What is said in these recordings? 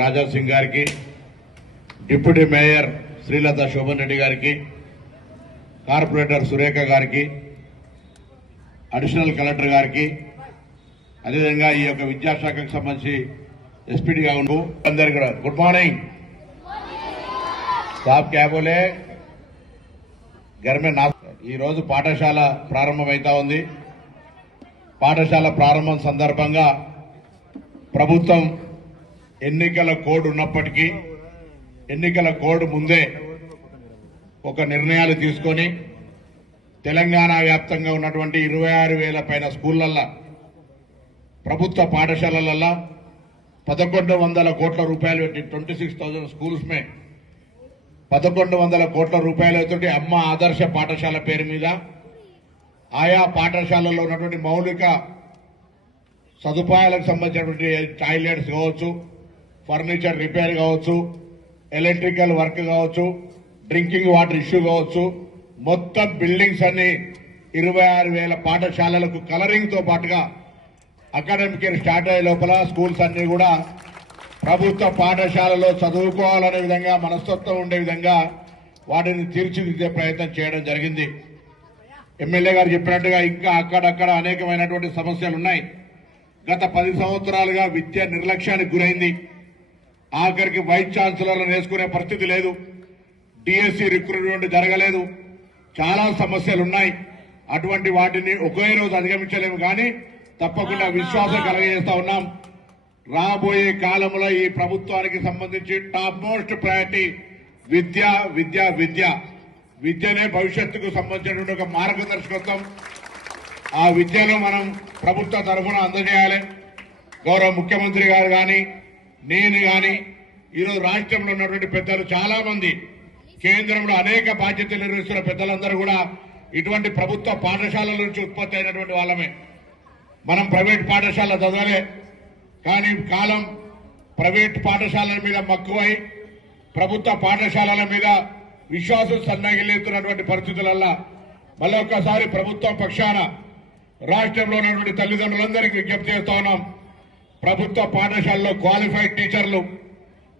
రాజా సింగ్ గారికి, deputy mayor Srilatha Shobhan Reddy గారికి, corporator Surekha గారికి, అడిషనల్ కలెక్టర్ గారికి, అదేవిధంగా ఈ యొక్క విద్యాశాఖకు సంబంధించి ఎస్పీడీగా ఉండు అందరికీ కూడా గుడ్ మార్నింగ్. సాబ్ క్యా బోలే గర్మే నా. ఈరోజు పాఠశాల ప్రారంభమైతా ఉంది. పాఠశాల ప్రారంభం సందర్భంగా ప్రభుత్వం ఎన్నికల కోడ్ ఉన్నప్పటికీ ఎన్నికల కోడ్ ముందే ఒక నిర్ణయాలు తీసుకొని తెలంగాణ వ్యాప్తంగా ఉన్నటువంటి 26,000 పైన స్కూళ్లల్లో ప్రభుత్వ పాఠశాలలలో 1,100 కోట్ల రూపాయలు పెట్టి 26,000 స్కూల్స్ మే 1,100 కోట్ల రూపాయలతో అమ్మ ఆదర్శ పాఠశాల పేరు మీద ఆయా పాఠశాలల్లో ఉన్నటువంటి మౌలిక సదుపాయాలకు సంబంధించినటువంటి టాయిలెట్స్ కావచ్చు, ఫర్నిచర్ రిపేర్ కావచ్చు, ఎలక్ట్రికల్ వర్క్ కావచ్చు, డ్రింకింగ్ వాటర్ ఇష్యూ కావచ్చు, మొత్తం బిల్డింగ్స్ అన్ని 26,000 పాఠశాలలకు కలరింగ్ తో పాటుగా అకాడమిక్ ఇయర్ స్టార్ట్ అయ్యే లోపల స్కూల్స్ అన్ని కూడా ప్రభుత్వ పాఠశాలలో చదువుకోవాలనే విధంగా మనస్తత్వం ఉండే విధంగా వాటిని తీర్చిదిద్దే ప్రయత్నం చేయడం జరిగింది. ఎమ్మెల్యే గారు చెప్పినట్టుగా ఇంకా అక్కడక్కడ అనేకమైనటువంటి సమస్యలు ఉన్నాయి. గత 10 సంవత్సరాలుగా విద్య నిర్లక్ష్యానికి గురైంది. ఆఖరికి వైస్ ఛాన్సలర్లను వేసుకునే పరిస్థితి లేదు. డిఎస్సి రిక్రూట్మెంట్ జరగలేదు. చాలా సమస్యలున్నాయి. అటువంటి వాటిని ఒకే రోజు అధిగమించలేము, కానీ తప్పకుండా విశ్వాసం కలగజేస్తా ఉన్నాం. రాబోయే కాలంలో ఈ ప్రభుత్వానికి సంబంధించి టాప్ మోస్ట్ ప్రయారిటీ విద్య విద్య విద్య విద్యనే భవిష్యత్తుకు సంబంధించినటువంటి ఒక మార్గదర్శకత్వం. ఆ విద్యను మనం ప్రభుత్వ తరఫున అందజేయాలి. గౌరవ ముఖ్యమంత్రి గారు కానీ, నేను కానీ, ఈరోజు రాష్ట్రంలో ఉన్నటువంటి పెద్దలు చాలా మంది, కేంద్రంలో అనేక బాధ్యతలు నిర్వహిస్తున్న పెద్దలందరూ కూడా ఇటువంటి ప్రభుత్వ పాఠశాలల నుంచి ఉత్పత్తి అయినటువంటి వాళ్ళమే. మనం ప్రైవేట్ పాఠశాల చదవలే, కానీ కాలం ప్రైవేట్ పాఠశాలల మీద మక్కువై ప్రభుత్వ పాఠశాలల మీద విశ్వాసం సన్నగిల్లుతున్నటువంటి పరిస్థితులల్లో మళ్ళొక్కసారి ప్రభుత్వం పక్షాన రాష్ట్రంలో ఉన్నటువంటి తల్లిదండ్రులందరికీ విజ్ఞప్తి చేస్తా ఉన్నాం. ప్రభుత్వ పాఠశాలలో క్వాలిఫైడ్ టీచర్లు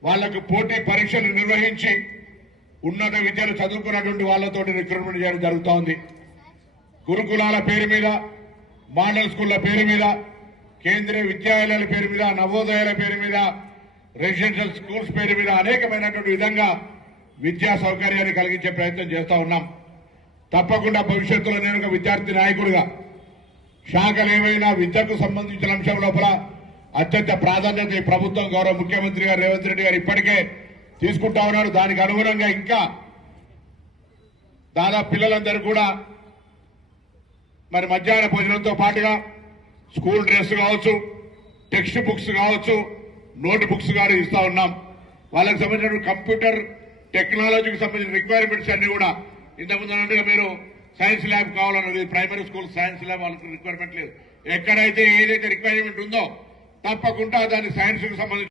వాళ్లకు పోటీ పరీక్షలు నిర్వహించి ఉన్నత విద్యను చదువుకున్నటువంటి వాళ్లతో రిక్రూట్మెంట్ చేయడం జరుగుతూ ఉంది. గురుకులాల పేరు మీద, మోడల్ స్కూళ్ల పేరు మీద, కేంద్రీయ విద్యాలయాల పేరు మీద, నవోదయాల పేరు మీద, రెసిడెన్షియల్ స్కూల్స్ పేరు మీద అనేకమైనటువంటి విధంగా విద్యా సౌకర్యాన్ని కలిగించే ప్రయత్నం చేస్తా ఉన్నాం. తప్పకుండా భవిష్యత్తులో నేను ఒక విద్యార్థి నాయకుడిగా శాఖలు ఏమైనా విద్యకు సంబంధించిన అంశం లోపల అత్యంత ప్రాధాన్యత ఈ ప్రభుత్వం గౌరవ ముఖ్యమంత్రి గారు రేవంత్ రెడ్డి గారు ఇప్పటికే తీసుకుంటా ఉన్నారు. దానికి అనుగుణంగా ఇంకా దాదాపు పిల్లలందరూ కూడా మరి మధ్యాహ్న భోజనంతో పాటుగా స్కూల్ డ్రెస్ కావచ్చు, టెక్స్ట్ బుక్స్ కావచ్చు, నోట్ బుక్స్ కానీ ఇస్తా ఉన్నాం. వాళ్ళకి సంబంధించిన కంప్యూటర్ టెక్నాలజీకి సంబంధించిన రిక్వైర్మెంట్స్ అన్ని కూడా ఇంతకుముందు అన్నట్టుగా మీరు సైన్స్ ల్యాబ్ కావాలన్నది ప్రైమరీ స్కూల్ సైన్స్ ల్యాబ్ వాళ్ళకి రిక్వైర్మెంట్ లేదు. ఎక్కడైతే ఏదైతే రిక్వైర్మెంట్ ఉందో తప్పకుండా దాని సైన్స్ కు సంబంధించి